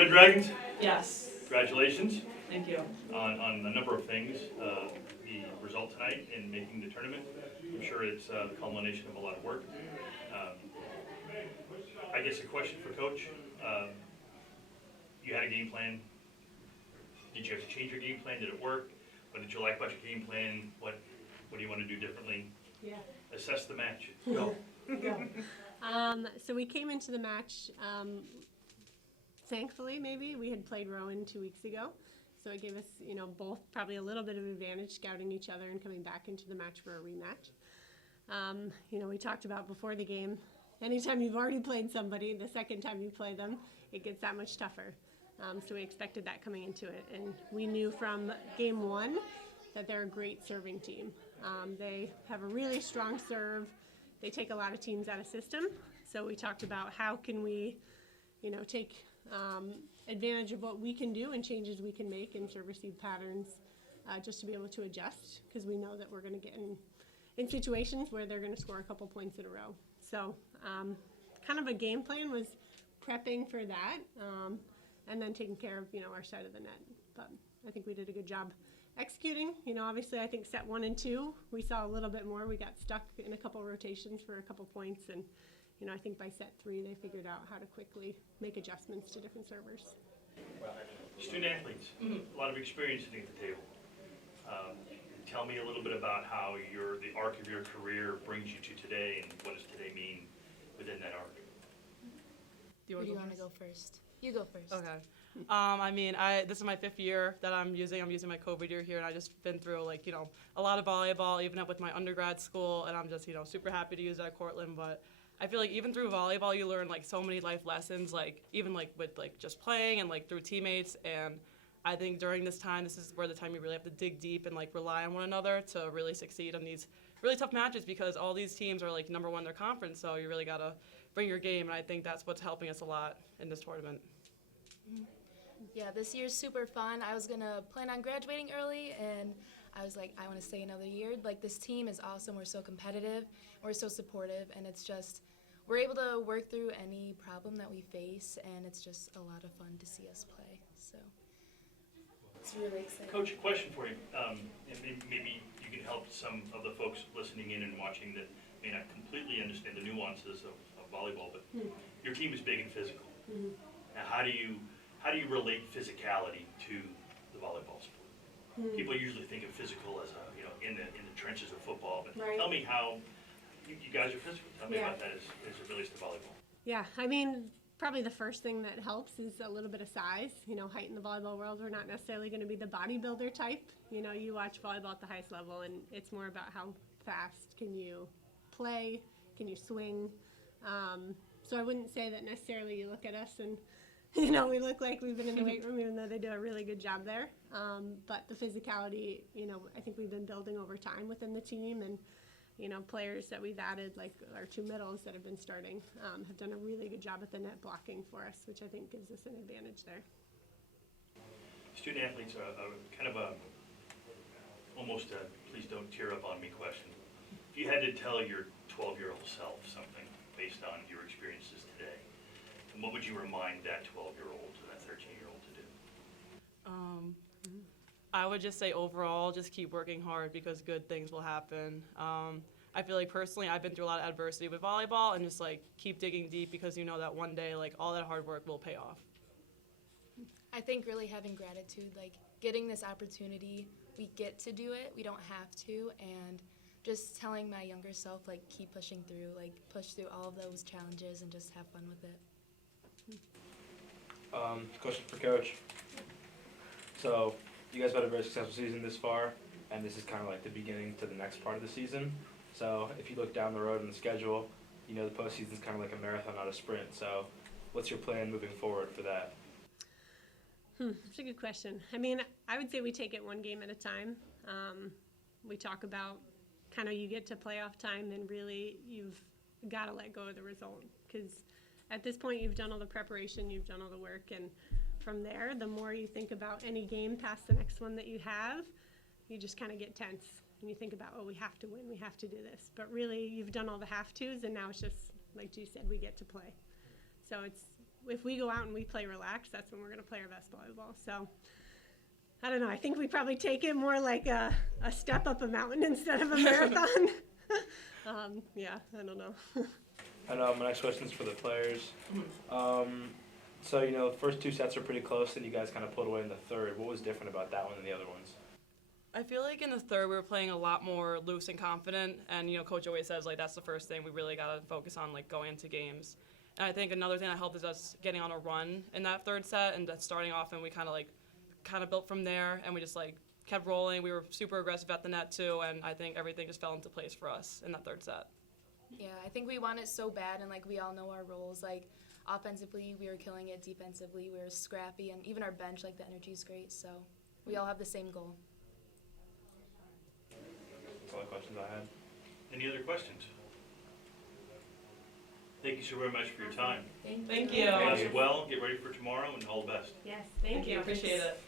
Red Dragons, Yes. congratulations Thank you. on a number of things. The result tonight in making the tournament, I'm sure it's the culmination of a lot of work. I guess a question for Coach. You had a game plan. Did you have to change your game plan? Did it work? What did you like about your game plan? What do you want to do differently? Yeah. Assess the match. Go. So we came into the match, thankfully maybe, we had played Rowan 2 weeks ago. So it gave us, both probably a little bit of advantage scouting each other and coming back into the match for a rematch. We talked about before the game, anytime you've already played somebody, the second time you play them, it gets that much tougher. So we expected that coming into it. And we knew from game one that they're a great serving team. They have a really strong serve. They take a lot of teams out of system. So we talked about how can we, take advantage of what we can do and changes we can make in serve receive patterns just to be able to adjust, because we know that we're going to get in situations where they're going to score a couple points in a row. So kind of a game plan was prepping for that and then taking care of, our side of the net. But I think we did a good job executing. Obviously I think set 1 and 2, we saw a little bit more. We got stuck in a couple rotations for a couple points, and I think by set 3 they figured out how to quickly make adjustments to different servers. Student athletes, a lot of experience sitting at the table. Tell me a little bit about how the arc of your career brings you to today, and what does today mean within that arc? Do you want to go first? You go first. Okay. This is my 5th year that I'm using my COVID year here, and I just been through a lot of volleyball, even up with my undergrad school, and I'm just super happy to use it at Cortland. But I feel like even through volleyball, you learn so many life lessons, even with just playing and through teammates. And I think during this time, this is where the time you really have to dig deep and rely on one another to really succeed in these really tough matches, because all these teams are #1 in their conference, so you really gotta bring your game, and I think that's what's helping us a lot in this tournament. Yeah, this year's super fun. I was gonna plan on graduating early, and I was like, I want to stay another year. This team is awesome. We're so competitive, we're so supportive, and it's just, we're able to work through any problem that we face, and it's just a lot of fun to see us play. So it's really exciting. Coach, a question for you, and maybe you can help some of the folks listening in and watching that may not completely understand the nuances of volleyball, but your team is big and physical. Now, how do you relate physicality to the volleyball sport? People usually think of physical as in the trenches of football, but Right. tell me how you guys are physical. Tell me about that as it relates to volleyball. Yeah, probably the first thing that helps is a little bit of size. Height in the volleyball world, we're not necessarily going to be the bodybuilder type. You watch volleyball at the highest level, and it's more about how fast can you play, can you swing. So I wouldn't say that necessarily you look at us and, we look like we've been in the weight room, even though they do a really good job there. But the physicality, I think we've been building over time within the team, and players that we've added, like our 2 middles that have been starting, have done a really good job at the net blocking for us, which I think gives us an advantage there. Student athletes are kind of almost a please don't tear up on me question. If you had to tell your 12-year-old self something based on your experiences today, what would you remind that 12-year-old or that 13-year-old to do? I would just say overall, just keep working hard, because good things will happen. I feel like personally, I've been through a lot of adversity with volleyball, and just keep digging deep, because you know that one day all that hard work will pay off. I think really having gratitude, getting this opportunity, we get to do it, we don't have to, and just telling my younger self, keep pushing through, push through all of those challenges and just have fun with it. Question for Coach. So you guys have had a very successful season this far, and this is kind of the beginning to the next part of the season. So if you look down the road in the schedule, the postseason is kind of like a marathon, not a sprint. So what's your plan moving forward for that? That's a good question. I would say we take it one game at a time. We talk about you get to playoff time, and really you've got to let go of the result, because at this point you've done all the preparation, you've done all the work, and from there, the more you think about any game past the next one that you have, you just kind of get tense, and you think about, we have to win, we have to do this. But really, you've done all the have-tos, and now it's just, like G said, we get to play. So it's if we go out and we play relaxed, that's when we're going to play our best volleyball. So I don't know. I think we probably take it more like a step up a mountain instead of a marathon. Yeah, I don't know. And my next question is for the players. So, the first two sets are pretty close, and you guys kind of pulled away in the third. What was different about that one than the other ones? I feel like in the third we were playing a lot more loose and confident, and Coach always says like that's the first thing we really got to focus on, like going into games. And I think another thing that helped is us getting on a run in that third set and that starting off, and we kind of built from there, and we just like kept rolling. We were super aggressive at the net too, and I think everything just fell into place for us in that third set. Yeah, I think we want it so bad, and like we all know our roles. Like offensively, we were killing it. Defensively, we were scrappy, and even our bench, like the energy's great. So we all have the same goal. That's all the questions I had. Any other questions? Thank you so very much for your time. Thank you. Pass it well, get ready for tomorrow, and all the best. Yes, Thank you. Appreciate it.